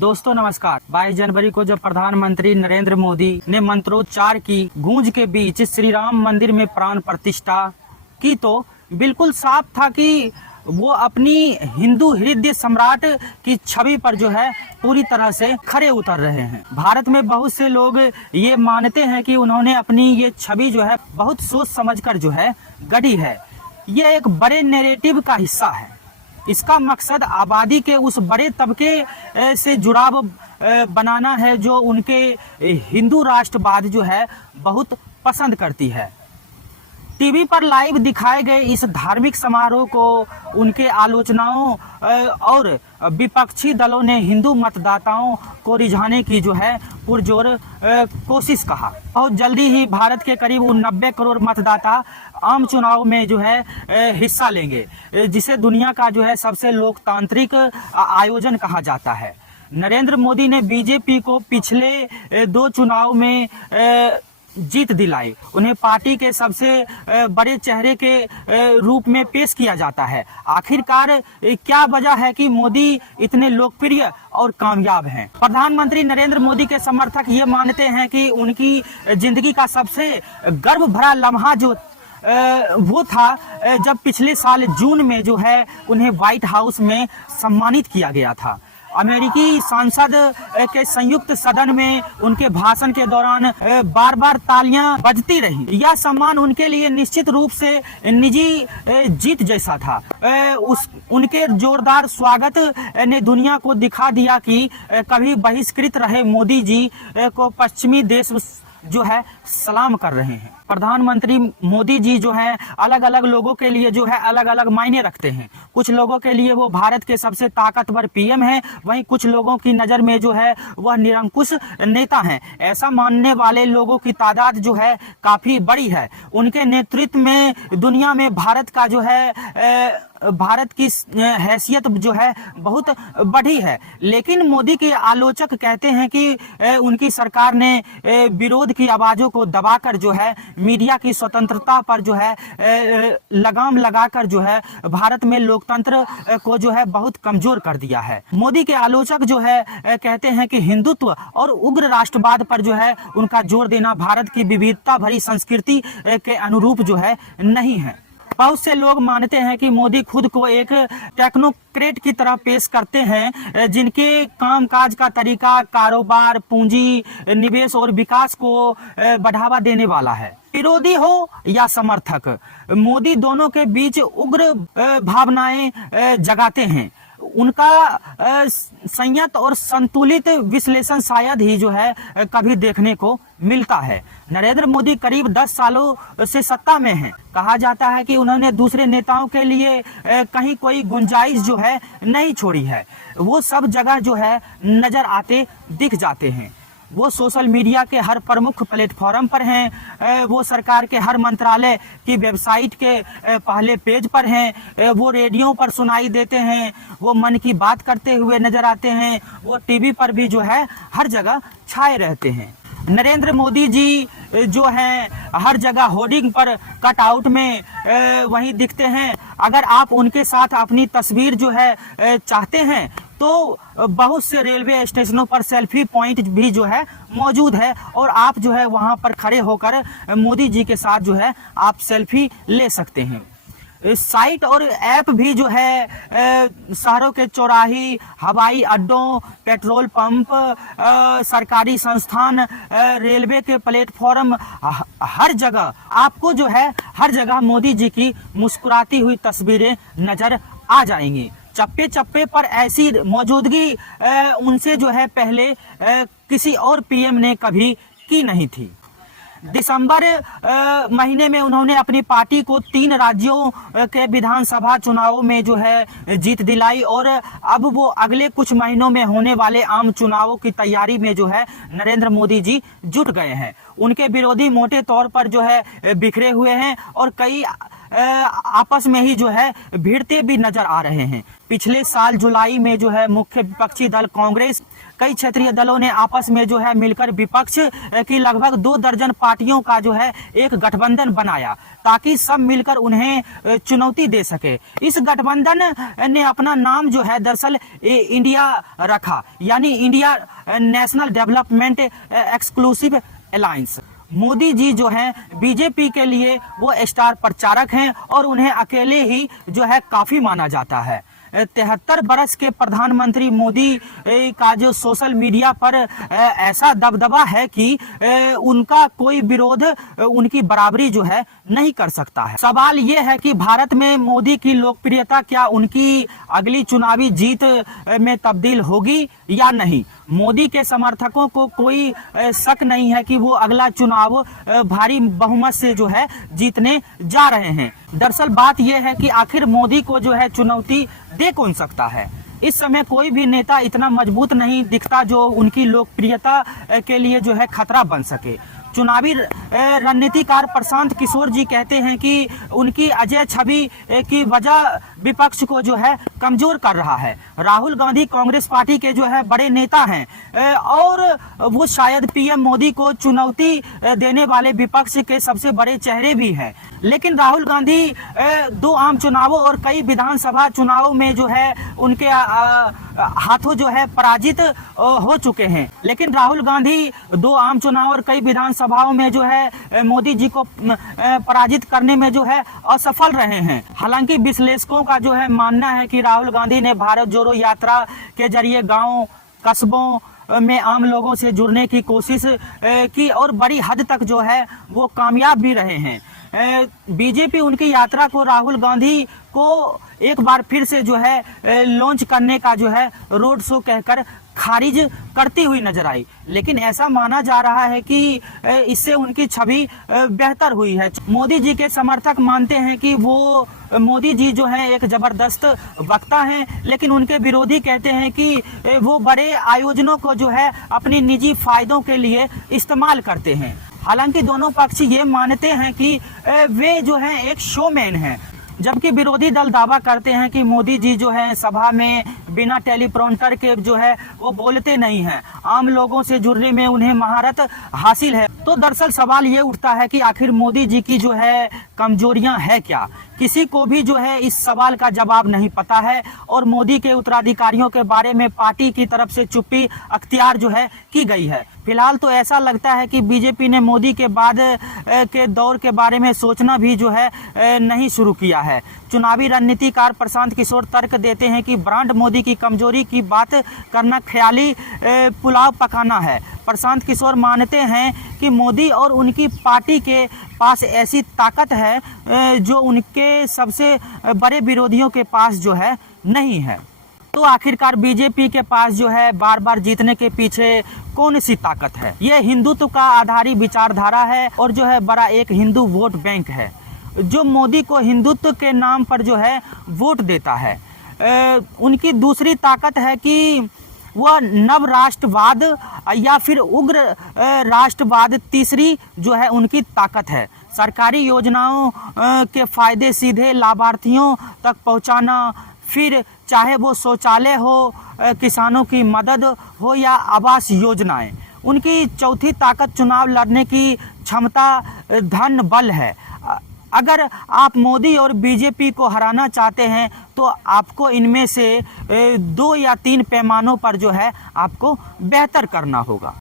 दोस्तों नमस्कार। 22 जनवरी को जब प्रधानमंत्री नरेंद्र मोदी ने मंत्रोच्चार की गूंज के बीच श्री राम मंदिर में प्राण प्रतिष्ठा की तो बिल्कुल साफ था कि वो अपनी हिंदू हृदय सम्राट की छवि पर जो है पूरी तरह से खरे उतर रहे हैं। भारत में बहुत से लोग ये मानते हैं कि उन्होंने अपनी ये छवि जो है बहुत सोच समझकर जो है गढ़ी है। ये एक बड़े नैरेटिव का हिस्सा है। इसका मकसद आबादी के उस बड़े तबके से जुड़ाव बनाना है जो उनके हिंदू राष्ट्रवाद जो है बहुत पसंद करती है। टीवी पर लाइव दिखाए गए इस धार्मिक समारोह को उनके आलोचनाओं और विपक्षी दलों ने हिंदू मतदाताओं को रिझाने की जो है पुरजोर कोशिश कहा। बहुत जल्दी ही भारत के करीब 90 करोड़ मतदाता आम चुनाव में जो है हिस्सा लेंगे, जिसे दुनिया का जो है सबसे लोकतांत्रिक आयोजन कहा जाता है। नरेंद्र मोदी ने बीजेपी को पिछले 2 चुनाव में जीत दिलाई। उन्हें पार्टी के सबसे बड़े चेहरे के रूप में पेश किया जाता है। आखिरकार क्या वजह है कि मोदी इतने लोकप्रिय और कामयाब हैं? प्रधानमंत्री नरेंद्र मोदी के समर्थक ये मानते हैं कि उनकी जिंदगी का सबसे गर्व भरा लम्हा जो वो था जब पिछले साल जून में जो है उन्हें व्हाइट हाउस में सम्मानित किया गया था। अमेरिकी सांसद के संयुक्त सदन में उनके भाषण के दौरान बार बार तालियां बजती रही। यह सम्मान उनके लिए निश्चित रूप से निजी जीत जैसा था। उनके जोरदार स्वागत ने दुनिया को दिखा दिया कि कभी बहिष्कृत रहे मोदी जी को पश्चिमी देश जो है सलाम कर रहे हैं। प्रधानमंत्री मोदी जी जो है अलग अलग लोगों के लिए जो है अलग अलग मायने रखते हैं। कुछ लोगों के लिए वो भारत के सबसे ताकतवर पीएम हैं, वहीं कुछ लोगों की नज़र में जो है वह निरंकुश नेता हैं। ऐसा मानने वाले लोगों की तादाद जो है काफ़ी बड़ी है। उनके नेतृत्व में दुनिया में भारत का जो है भारत की हैसियत जो है बहुत बढ़ी है। लेकिन मोदी के आलोचक कहते हैं कि उनकी सरकार ने विरोध की आवाज़ों को दबाकर जो है मीडिया की स्वतंत्रता पर जो है लगाम लगाकर जो है भारत में लोकतंत्र को जो है बहुत कमजोर कर दिया है। मोदी के आलोचक जो है कहते हैं कि हिंदुत्व और उग्र राष्ट्रवाद पर जो है उनका जोर देना भारत की विविधता भरी संस्कृति के अनुरूप जो है नहीं है। बहुत से लोग मानते हैं कि मोदी खुद को एक टेक्नोक्रेट की तरह पेश करते हैं, जिनके कामकाज का तरीका कारोबार, पूंजी, निवेश और विकास को बढ़ावा देने वाला है। विरोधी हो या समर्थक, मोदी दोनों के बीच उग्र भावनाएं जगाते हैं। उनका संयत और संतुलित विश्लेषण शायद ही जो है कभी देखने को मिलता है। नरेंद्र मोदी करीब 10 सालों से सत्ता में हैं। कहा जाता है कि उन्होंने दूसरे नेताओं के लिए कहीं कोई गुंजाइश जो है नहीं छोड़ी है। वो सब जगह जो है नजर आते दिख जाते हैं। वो सोशल मीडिया के हर प्रमुख प्लेटफॉर्म पर हैं, वो सरकार के हर मंत्रालय की वेबसाइट के पहले पेज पर हैं, वो रेडियो पर सुनाई देते हैं, वो मन की बात करते हुए नजर आते हैं, वो टीवी पर भी जो है हर जगह छाए रहते हैं। नरेंद्र मोदी जी जो हैं हर जगह होर्डिंग पर कटआउट में वहीं दिखते हैं। अगर आप उनके साथ अपनी तस्वीर जो है चाहते हैं तो बहुत से रेलवे स्टेशनों पर सेल्फी पॉइंट भी जो है मौजूद है और आप जो है वहां पर खड़े होकर मोदी जी के साथ जो है आप सेल्फी ले सकते हैं। साइट और ऐप भी जो है शहरों के चौराहे, हवाई अड्डों, पेट्रोल पंप, सरकारी संस्थान, रेलवे के प्लेटफॉर्म, हर जगह आपको जो है हर जगह मोदी जी की मुस्कुराती हुई तस्वीरें नजर आ जाएंगी। चप्पे चप्पे पर ऐसी मौजूदगी उनसे जो है पहले किसी और पीएम ने कभी की नहीं थी। दिसंबर महीने में उन्होंने अपनी पार्टी को 3 राज्यों के विधानसभा चुनावों में जो है जीत दिलाई और अब वो अगले कुछ महीनों में होने वाले आम चुनावों की तैयारी में जो है नरेंद्र मोदी जी जुट गए हैं। उनके विरोधी मोटे तौर पर जो है बिखरे हुए हैं और कई आपस में ही जो है भिड़ते भी नजर आ रहे हैं। पिछले साल जुलाई में जो है मुख्य विपक्षी दल कांग्रेस, कई क्षेत्रीय दलों ने आपस में जो है मिलकर विपक्ष की लगभग 2 दर्जन पार्टियों का जो है एक गठबंधन बनाया ताकि सब मिलकर उन्हें चुनौती दे सके। इस गठबंधन ने अपना नाम जो है दरअसल इंडिया रखा, यानी India national development exclusive alliance. Modi ji जो हैं बीजेपी के लिए वो स्टार प्रचारक हैं और उन्हें अकेले ही जो है काफी माना जाता है। 73 बरस के प्रधानमंत्री मोदी का जो सोशल मीडिया पर ऐसा दबदबा है कि उनका कोई विरोध उनकी बराबरी जो है नहीं कर सकता है। सवाल ये है कि भारत में मोदी की लोकप्रियता क्या उनकी अगली चुनावी जीत में तब्दील होगी या नहीं। मोदी के समर्थकों को कोई शक नहीं है कि वो अगला चुनाव भारी बहुमत से जो है जीतने जा रहे हैं। दरअसल बात यह है कि आखिर मोदी को जो है चुनौती दे कौन सकता है। इस समय कोई भी नेता इतना मजबूत नहीं दिखता जो उनकी लोकप्रियता के लिए जो है खतरा बन सके। चुनावी रणनीतिकार प्रशांत किशोर जी कहते हैं कि उनकी अजय छवि की वजह विपक्ष को जो है कमजोर कर रहा है। राहुल गांधी कांग्रेस पार्टी के जो है बड़े नेता हैं और वो शायद पीएम मोदी को चुनौती देने वाले विपक्ष के सबसे बड़े चेहरे भी हैं। लेकिन राहुल गांधी 2 आम चुनावों और कई विधानसभा चुनावों में जो है उनके हाथों जो है पराजित हो चुके हैं। लेकिन राहुल गांधी 2 आम चुनाव और कई विधानसभाओं में जो है मोदी जी को पराजित करने में जो है असफल रहे हैं। हालांकि विश्लेषकों का जो है मानना है कि राहुल गांधी ने भारत जोड़ो यात्रा के जरिए गांव कस्बों में आम लोगों से जुड़ने की कोशिश की और बड़ी हद तक जो है वो कामयाब भी रहे हैं। बीजेपी उनकी यात्रा को राहुल गांधी को एक बार फिर से जो है लॉन्च करने का जो है रोड शो कहकर खारिज करती हुई नजर आई। लेकिन ऐसा माना जा रहा है कि इससे उनकी छवि बेहतर हुई है। मोदी जी के समर्थक मानते हैं कि वो मोदी जी जो है एक जबरदस्त वक्ता हैं, लेकिन उनके विरोधी कहते हैं कि वो बड़े आयोजनों को जो है अपनी निजी फायदों के लिए इस्तेमाल करते हैं। हालांकि दोनों पक्ष ये मानते हैं कि वे जो है एक शोमैन हैं, जबकि विरोधी दल दावा करते हैं कि मोदी जी जो है सभा में बिना टेलीप्रॉम्प्टर के जो है वो बोलते नहीं हैं, आम लोगों से जुड़ने में उन्हें महारत हासिल है। तो दरअसल सवाल ये उठता है कि आखिर मोदी जी की जो है कमजोरियां है क्या। किसी को भी जो है इस सवाल का जवाब नहीं पता है और मोदी के उत्तराधिकारियों के बारे में पार्टी की तरफ से चुप्पी अख्तियार जो है की गई है। फिलहाल तो ऐसा लगता है कि बीजेपी ने मोदी के बाद के दौर के बारे में सोचना भी जो है नहीं शुरू किया है। चुनावी रणनीतिकार प्रशांत किशोर तर्क देते हैं कि ब्रांड मोदी की कमजोरी की बात करना ख्याली पुलाव पकाना है। प्रशांत किशोर मानते हैं कि मोदी और उनकी पार्टी के पास ऐसी ताकत है जो उनके सबसे बड़े विरोधियों के पास जो है नहीं है। तो आखिरकार बीजेपी के पास जो है बार बार जीतने के पीछे कौन सी ताकत है। यह हिंदुत्व का आधारी विचारधारा है और जो है बड़ा एक हिंदू वोट बैंक है जो मोदी को हिंदुत्व के नाम पर जो है वोट देता है। उनकी दूसरी ताकत है कि वह नव राष्ट्रवाद या फिर उग्र राष्ट्रवाद तीसरी जो है उनकी ताकत है। सरकारी योजनाओं के फायदे सीधे लाभार्थियों तक पहुंचाना, फिर चाहे वो शौचालय हो, किसानों की मदद हो या आवास योजनाएं। उनकी चौथी ताकत चुनाव लड़ने की क्षमता, धन, बल है। अगर आप मोदी और बीजेपी को हराना चाहते हैं तो आपको इनमें से 2 या 3 पैमानों पर जो है आपको बेहतर करना होगा।